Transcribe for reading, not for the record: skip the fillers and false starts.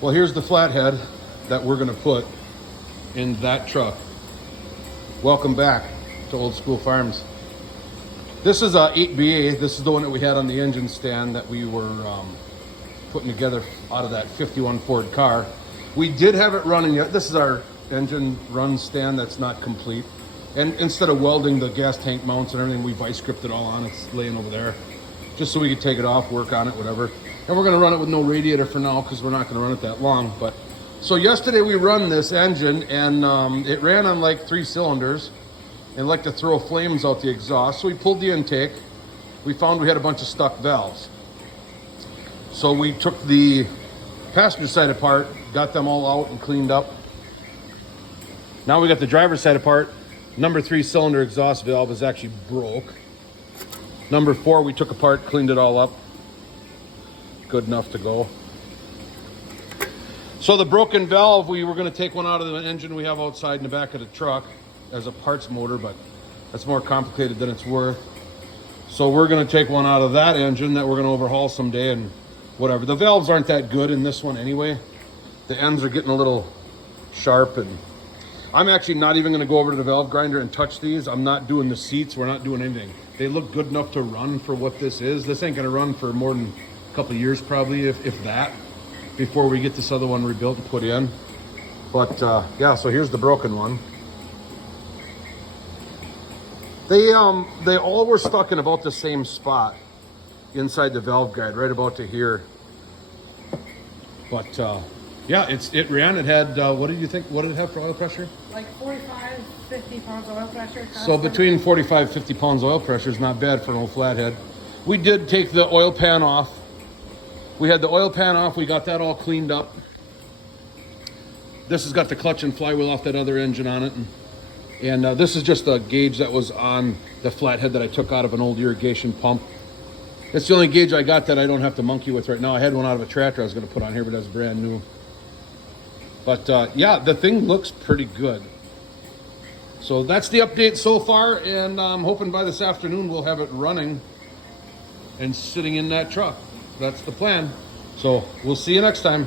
Well, here's the flathead that we're gonna put in that truck. Welcome back to Old School Farms. This is a 8BA. This is the one that we had on the engine stand that we were putting together out of that 51 Ford car. We did have it running yet. This is our engine run stand that's not complete. And instead of welding the gas tank mounts and everything, we vice gripped it all on. It's laying over there just so we could take it off, work on it, whatever. And we're gonna run it with no radiator for now because we're not gonna run it that long. But so yesterday we run this engine and it ran on like 3 cylinders and like to throw flames out the exhaust. So we pulled the intake. We found we had a bunch of stuck valves. So we took the passenger side apart, got them all out and cleaned up. Now we got the driver's side apart. Number 3 cylinder exhaust valve is actually broke. Number 4 we took apart, cleaned it all up. Good enough to go. So the broken valve, we were going to take one out of the engine we have outside in the back of the truck as a parts motor, but that's more complicated than it's worth. So we're going to take one out of that engine that we're going to overhaul someday and whatever. The valves aren't that good in this one anyway. The ends are getting a little sharp, and I'm actually not even going to go over to the valve grinder and touch these. I'm not doing the seats. We're not doing anything. They look good enough to run for what this is. This ain't going to run for more than a couple of years probably, if that, before we get this other one rebuilt and put in. But yeah, so here's the broken one. They all were stuck in about the same spot inside the valve guide, right about to here. But yeah, it ran. It had what did you think? What did it have for oil pressure? Like 45, 50 pounds oil pressure. So between 45, 50 pounds oil pressure is not bad for an old flathead. We did take the oil pan off. We had the oil pan off. We got that all cleaned up. This has got the clutch and flywheel off that other engine on it. And this is just a gauge that was on the flathead that I took out of an old irrigation pump. It's the only gauge I got that I don't have to monkey with right now. I had one out of a tractor I was going to put on here, but that's brand new. But yeah, the thing looks pretty good. So that's the update so far, and I'm hoping by this afternoon we'll have it running and sitting in that truck. That's the plan. So we'll see you next time.